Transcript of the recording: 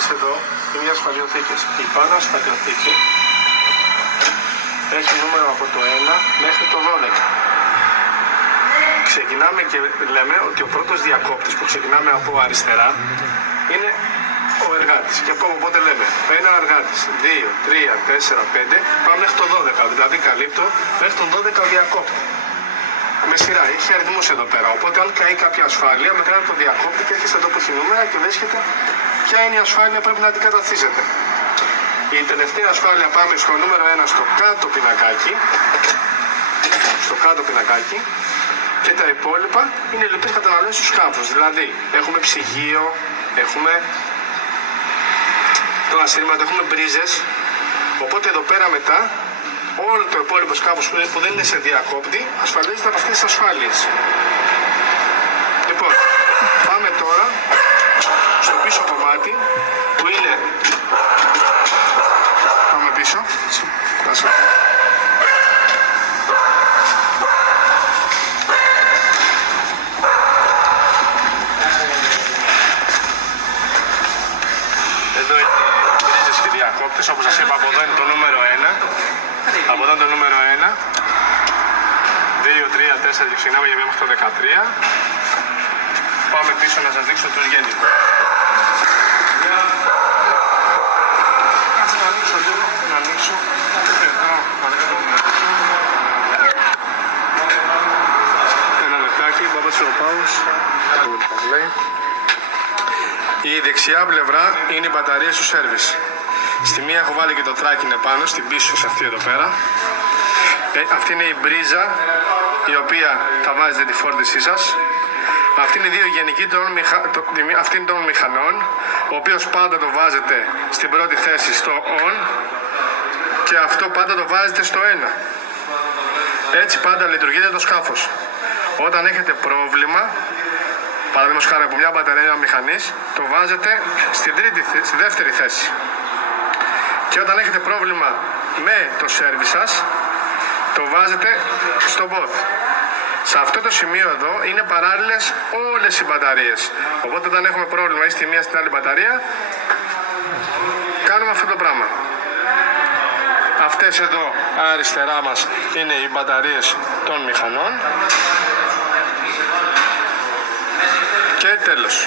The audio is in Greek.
αυτές εδώ είναι οι ασφαλιοθήκες. Η πάνω ασφαλιοθήκη έχει νούμερο από το 1 μέχρι το 12. Ξεκινάμε και λέμε ότι ο πρώτος διακόπτης που ξεκινάμε από αριστερά είναι ο εργάτης. Και από οπότε λέμε ένα ο εργάτης, 2, 3, 4, 5, πάμε μέχρι το 12. Δηλαδή καλύπτω μέχρι τον 12 διακόπτη. Με σειρά, έχει αριθμούς εδώ πέρα. Οπότε, αν καεί κάποια ασφάλεια, μετράει το διακόπτη και έρχεστε εδώ που έχει νούμερα και βρίσκεται ποια είναι η ασφάλεια που πρέπει να αντικαταστήσετε. Η τελευταία ασφάλεια πάμε στο νούμερο 1 στο κάτω πινακάκι. Στο κάτω πινακάκι. Και τα υπόλοιπα είναι λοιπές καταναλώσεις του σκάφους. Δηλαδή, έχουμε ψυγείο, έχουμε το ασύρματο, έχουμε μπρίζες. Οπότε εδώ πέρα μετά όλο το υπόλοιπο σκάφος που δεν είναι σε διακόπτη ασφαλίζεται από αυτές τις ασφάλειες. Λοιπόν, πάμε τώρα στο πίσω κομμάτι που είναι... Πάμε πίσω. Εδώ είναι οι μπρίζες και διακόπτες, όπως σας είπα, από εδώ είναι το νούμερο 1. Από εδώ είναι το νούμερο 1. 2, 3, 4 και ξεκινάμε για μέχρι το 13. Πάμε πίσω να σας δείξω τους γενικούς. Κάτσε να ανοίξω λίγο, να ανοίξω. Εδώ, να ανοίξω το ένα λεπτάκι, Παπάς ο Πάους. Η δεξιά πλευρά είναι οι μπαταρίες του σέρβις. Στη μία έχω βάλει και το tracking επάνω, στην πίσω σε αυτή εδώ πέρα. Αυτή είναι η μπρίζα η οποία θα βάζετε τη φόρτισή σας. Αυτή είναι οι δύο γενικοί των μηχανών, ο οποίος πάντα το βάζετε στην πρώτη θέση στο on και αυτό πάντα το βάζετε στο 1. Έτσι πάντα λειτουργείτε το σκάφος. Όταν έχετε πρόβλημα, παραδείγματος χάρη από μια μπαταρία μηχανής, το βάζετε στη δεύτερη θέση. Και όταν έχετε πρόβλημα με το σέρβι σας, το βάζετε στο bot. Σε αυτό το σημείο εδώ είναι παράλληλες όλες οι μπαταρίες. Οπότε όταν έχουμε πρόβλημα ή στη μία στην άλλη μπαταρία, κάνουμε αυτό το πράγμα. Αυτές εδώ αριστερά μας είναι οι μπαταρίες των μηχανών. Και τέλος.